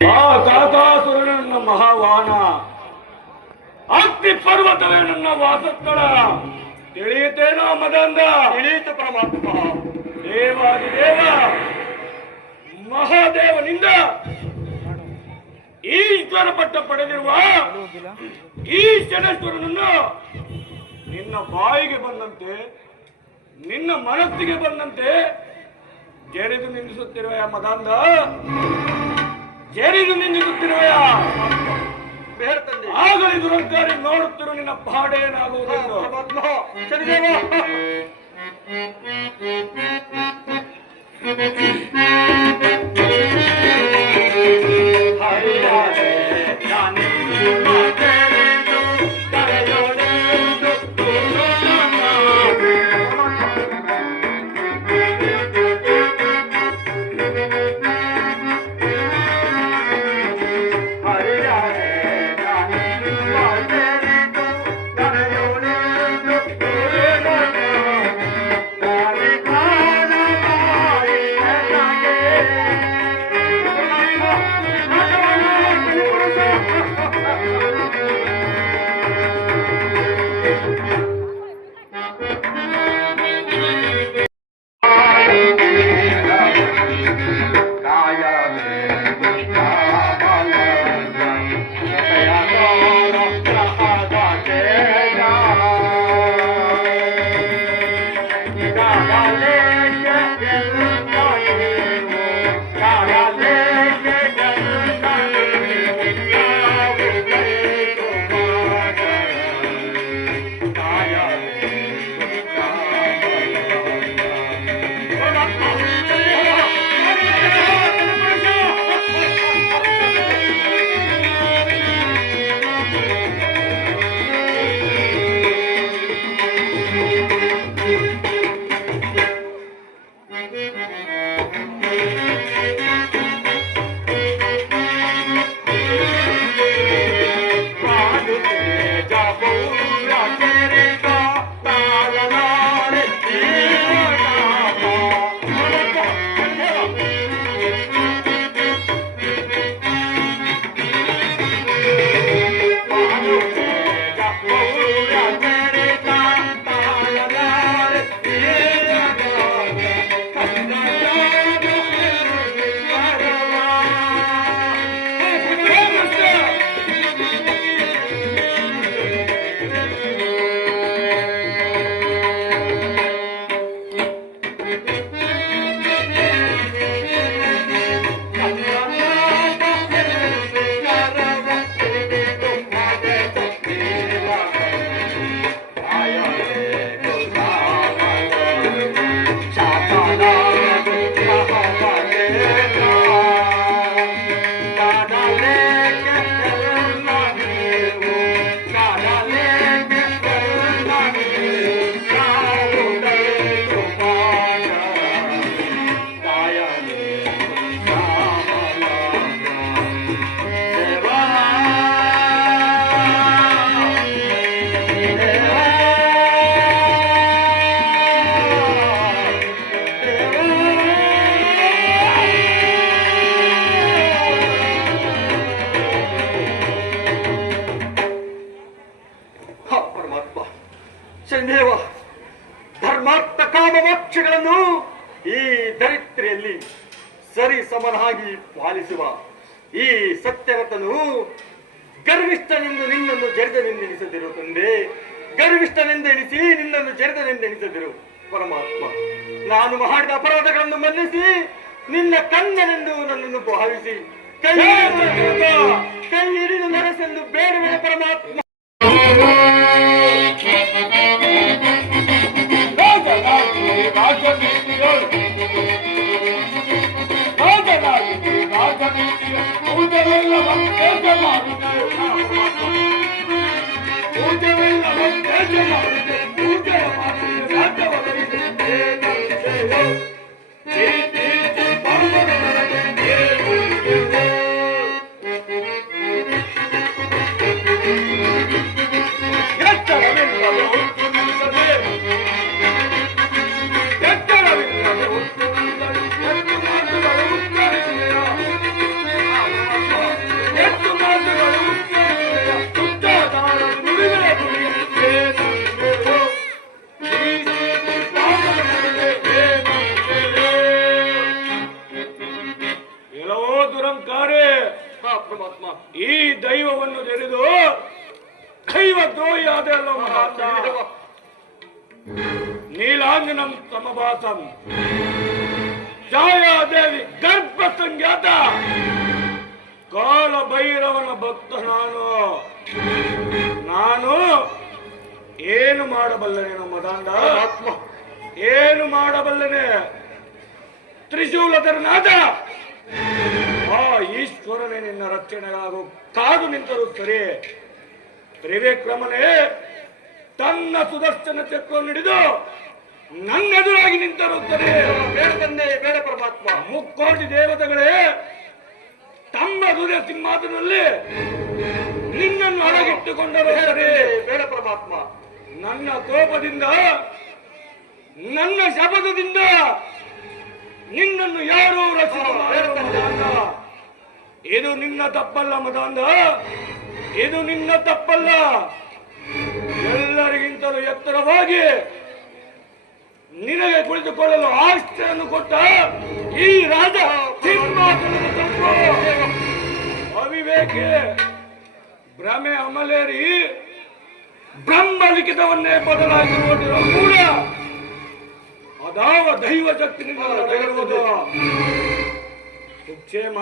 ಆ ಕಾಕಾಸುರನ ನನ್ನ ಮಹಾವಾಹನ, ಅಗ್ನಿ ಪರ್ವತವೇ ನನ್ನ ವಾಸಸ್ಥಳ. ತಿಳಿಯುತ್ತೇನೋ ಮದಂದ? ತಿಳಿಯಿತು ಪರಮಾತ್ಮ. ದೇವಾದಿದೇವ ಮಹಾದೇವನಿಂದ ಈಶ್ವರ ಪಟ್ಟ ಪಡೆದಿರುವ ಈ ಶನೇಶ್ವರನನ್ನು ನಿನ್ನ ಬಾಯಿಗೆ ಬಂದಂತೆ, ನಿನ್ನ ಮನಸ್ಸಿಗೆ ಬಂದಂತೆ ಜರಿದು ನಿಂದಿಸುತ್ತಿರುವೆಯ ಮದಾಂಧ, ಜರಿದು ನಿಂದಿಸುತ್ತಿರುವೆಯ. ಆಗಲಿ ದುರಂಕಾರಿ ನೋಡುತ್ತಿರು ನಿನ್ನ ಪಾಡೇನಾಗುವುದೆಂದು. ಧರ್ಮಾರ್ಥ ಕಾಮ ಮೋಕ್ಷಗಳನ್ನು ಈ ಧರಿತ್ರಿಯಲ್ಲಿ ಸರಿ ಸಮನಾಗಿ ಪಾಲಿಸುವ ಈ ಸತ್ಯರಥನು ಗರ್ವಿಷ್ಠನೆಂದು ನಿನ್ನನ್ನು ಜರಿದನೆಂದೆಣಿಸದಿರು ತಂದೆ. ಗರ್ವಿಷ್ಠನೆಂದೆಣಿಸಿ ನಿನ್ನನ್ನು ಜರಿದನೆಂದೆಣಿಸದಿರು ಪರಮಾತ್ಮ. ನಾನು ಮಾಡಿದ ಅಪರಾಧಗಳನ್ನು ಮನ್ನಿಸಿ ನಿನ್ನ ಕಣ್ಣನೆಂದು ನನ್ನನ್ನು ಭಾವಿಸಿ ಕೈ ಹಿಡಿದು ನಡೆಸೆಂದು ಬೇಡವೇ ಪರಮಾತ್ಮ. ದುರಂಕಾರಿ, ಹಾ ಪರಮಾತ್ಮ. ಈ ದೈವವನ್ನು ತೆರೆದು ದೈವ ದ್ರೋಹಿ ಅದೆಲ್ಲ ಶನಿದೇವ. ನೀಲಾಂಜನಂ ಸಮಭಾಸಂ ಛಾಯಾದೇವಿ ಗರ್ಭ ಸಂಜ್ಞಾತ ಕಾಲ ಭೈರವನ ಭಕ್ತ ನಾನು ಏನು ಮಾಡಬಲ್ಲನೆ ಮದಾಂಡ? ಪರಮಾತ್ಮ. ಏನು ಮಾಡಬಲ್ಲನೆ? ತ್ರಿಶೂಲಧರನಾದ ಆ ಈಶ್ವರನೇ ನಿನ್ನ ರಕ್ಷಣೆಗಾಗು ಕಾದು ನಿಂತರು ಸರಿ. ತ್ರಿವಿಕ್ರಮನೇ ತನ್ನ ಸುದರ್ಶನ ಚಕ್ರವನ್ನು ಹಿಡಿದು ನನ್ನೆದುರಾಗಿ ನಿಂತರು ಸರಿ. ಬೇಡದನ್ನೇ ಬೇಡ ಪರಮಾತ್ಮ. ಮುಕ್ಕೋಟಿ ದೇವತೆಗಳೇ ತಮ್ಮ ದುರ್ಯ ಸಿಂಹಾಸನದಲ್ಲಿ ನಿನ್ನನ್ನು ಒಳಗಿಟ್ಟುಕೊಂಡರು ಸರಿ. ಬೇಡ ಪರಮಾತ್ಮ. ನನ್ನ ಕೋಪದಿಂದ, ನನ್ನ ಶಪಥದಿಂದ ನಿನ್ನನ್ನು ಯಾರೂ ರಕ್ಷಿಸಬಾರದು. ಇದು ನಿನ್ನ ತಪ್ಪಲ್ಲ ಮದಾಂಧ, ಇದು ನಿನ್ನ ತಪ್ಪಲ್ಲ. ಎಲ್ಲರಿಗಿಂತಲೂ ಎತ್ತರವಾಗಿ ನಿನಗೆ ಕುಳಿತುಕೊಳ್ಳಲು ಆಶ್ರಯನ್ನು ಕೊಟ್ಟ ಈ ರಾಜ ಸಿಂಹಾಸನದ ತಪ್ಪು. ಅವಿವೇಕಿ, ಭ್ರಮೆ ಅಮಲೇರಿ ಬ್ರಹ್ಮ ಲಿಖಿತವನ್ನೇ ಬದಲಾಗಿರುವುದು ಕೂಡ ಅದಾವ ದೈವ ಶಕ್ತಿನಿಂದ ನಡೆಯುವುದು. ಸುಕ್ಷೇಮ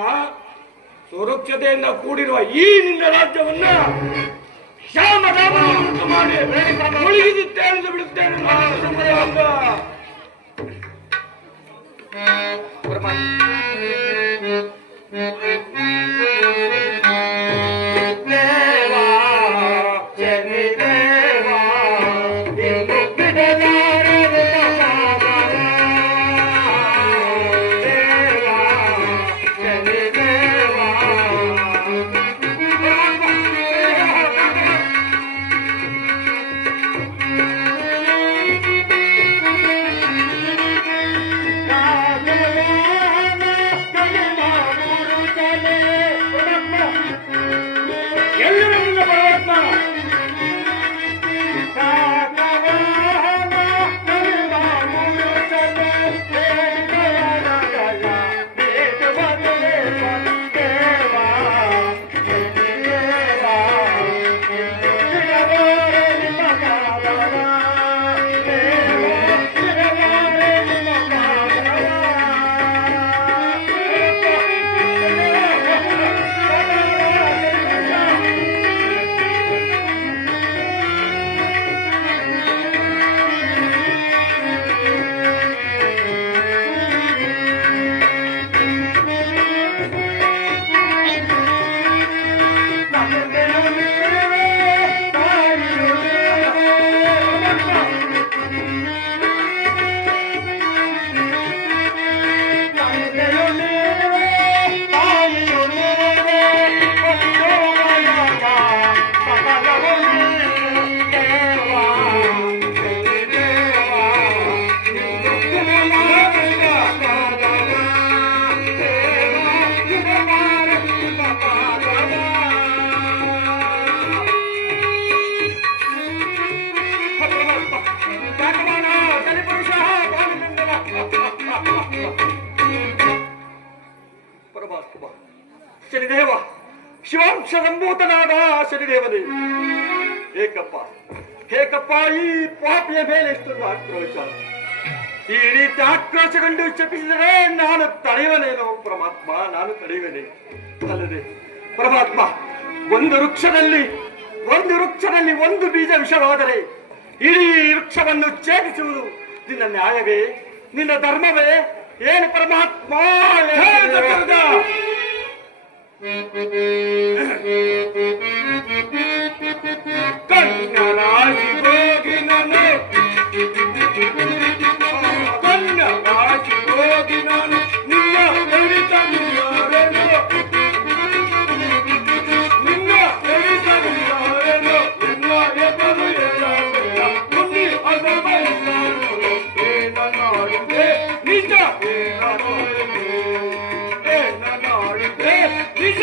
ಸುರಕ್ಷತೆಯಿಂದ ಕೂಡಿರುವ ಈ ನಿನ್ನ ರಾಜ್ಯವನ್ನ ಶ್ಯಾಮರಾಮನನ್ನು ಮಾಡಿ ಮುಳುಗಿಸುತ್ತೇನೆ ಬಿಡುತ್ತೇನೆ. ಶನಿದೇವ, ಶಿವಾಂಶ ಸಂಭೂತನಾದ ಶನಿದೇವನೇ, ಏಕಪ್ಪ ಏಕಪ್ಪ, ಈ ಪಾಪಿಯ ಮೇಲೆ ಎಷ್ಟೊಂದು ಆಕ್ರೋಶ. ಈ ರೀತಿ ಆಕ್ರೋಶಗೊಂಡು ಶಪಿಸಿದರೆ ನಾನು ತಡೆಯುವನೇನೋ ಪರಮಾತ್ಮ, ನಾನು ತಡೆಯುವನೇ. ಅಲ್ಲದೆ ಪರಮಾತ್ಮ, ಒಂದು ವೃಕ್ಷದಲ್ಲಿ ಒಂದು ಬೀಜ ವಿಷವಾದರೆ ಇಡೀ ವೃಕ್ಷವನ್ನು ಛೇದಿಸುವುದು ನಿನ್ನ ನ್ಯಾಯವೇ, ನಿನ್ನ ಧರ್ಮವೇ? ಏನು ಪರಮಾತ್ಮ? ಕನ್ನರಾಜಿ ಹೋಗಿ ನಾನು ನಿನ್ನ ಎಳಿತವಿಯಾರೇನು, ನಿನ್ನ ಎಳಿತವಿಯಾರೇನು, ನಿನ್ನ ಎದುರು ಏನಾಗಲ್ಲ ಮುನ್ನಿ ಅದರ ಏನಾಡಿದೆ ನಿಜ, ಏನಾಡಿದೆ ನಿಜ.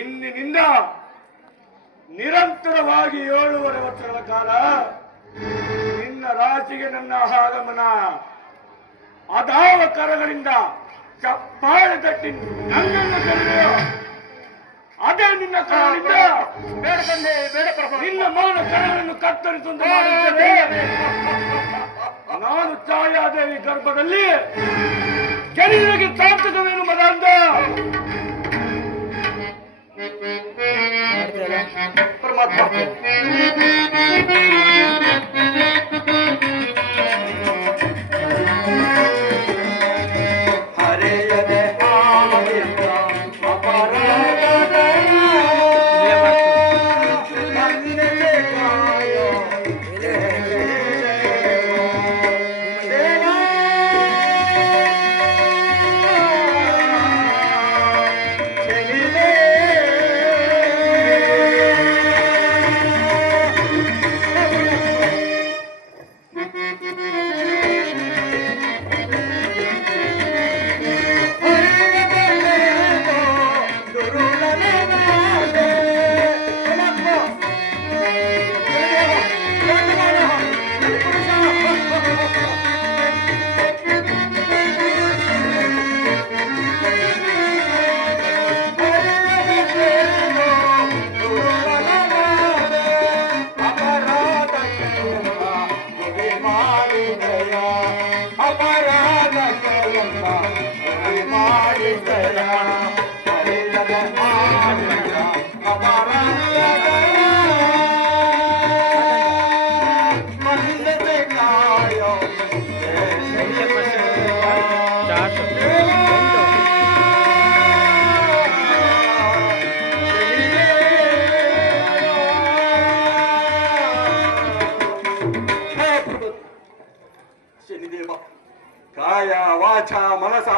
ಇಂದಿನಿಂದ ನಿರಂತರವಾಗಿ 7.5 ವರ್ಷಗಳ ಕಾಲ ನಿನ್ನ ರಾಶಿಗೆ ನನ್ನ ಆಗಮನ ಅದಾವ ಕರಗಳಿಂದ ಚಪ್ಪಾಳೆ ತಟ್ಟಿ ನನ್ನನ್ನು ಕರೆದೆಯೋ ಅದೇ ನಿನ್ನ ಕರಗಳಿಂದ ಬೇಡ ತಂದೆ, ಬೇಡ ಪ್ರಭು. ನಿನ್ನ ಮಾನ ಕರಗಳನ್ನು ಕತ್ತರಿಸುವಂತೆ ಮಾಡುತ್ತೇನೆ. ನಾನು ಛಾಯಾದೇವಿ ಗರ್ಭದಲ್ಲಿ ಕೆರಿಯರಿಗೆ ತಾಂತಕವೇನು ಮದಾಂಧ ಪರಮಾತ್ಮ ಹರೆಯದೆ ಆನಂದ ಅಪರಾಧದ ನನ್ನೆದೆ ಕಾಯೋ ದೇವಾ. ಚೆಲ್ಲಿದೆ ಶನಿದೇವ, ಕಾಯ ವಾಚ ಮನಸ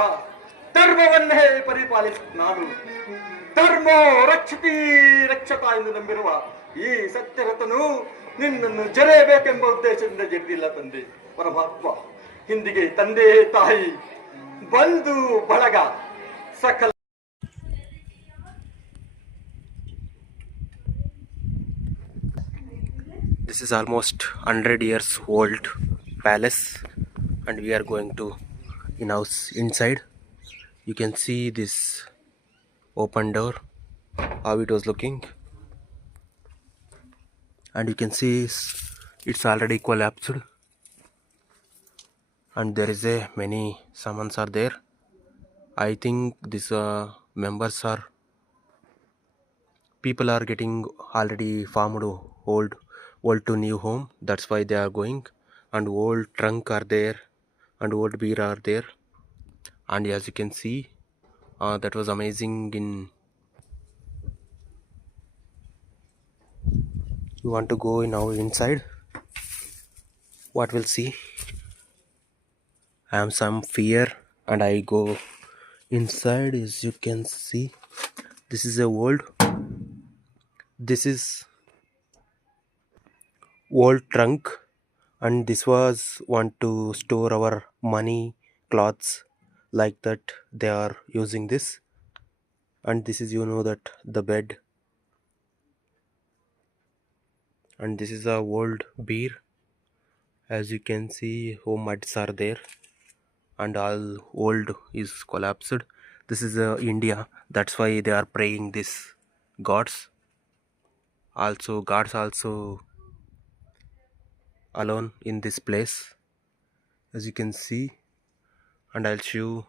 ಧರ್ಮವನ್ನೇ ಪರಿಪಾಲಿಸ ನಾನು ಧರ್ಮೋ ರಕ್ಷತಿ ರಕ್ಷತಾ ಎಂದು ನಂಬಿರುವ ಈ ಸತ್ಯರತನು ನಿನ್ನನ್ನು ಜರೆಯಬೇಕೆಂಬ ಉದ್ದೇಶದಿಂದ ಜಡಿದಿಲ್ಲ ತಂದೆ. ಪರಮಾತ್ಮ, ಹಿಂದಿಗೆ ತಂದೆ ತಾಯಿ ಬಂಧು ಬಳಗ ಸಕಲ This is almost 100 years old palace, and we are going to inside. You can see this open door, how it was looking, and you can see it's already collapsed, and there is a many summons are there. I think this members are people are getting already formed old to new home, that's why they are going, and old trunk are there and old beer are there. And as you can see, that was amazing. In you want to go now inside, what we'll see, I am some fear and I go inside. As you can see, this is old trunk, and this was want to store our money, clothes, like that they are using this. And this is, you know, that the bed, and this is a old beer. As you can see, home muds are there and all old is collapsed. This is India, that's why they are praying this gods also alone in this place, as you can see. And I'll show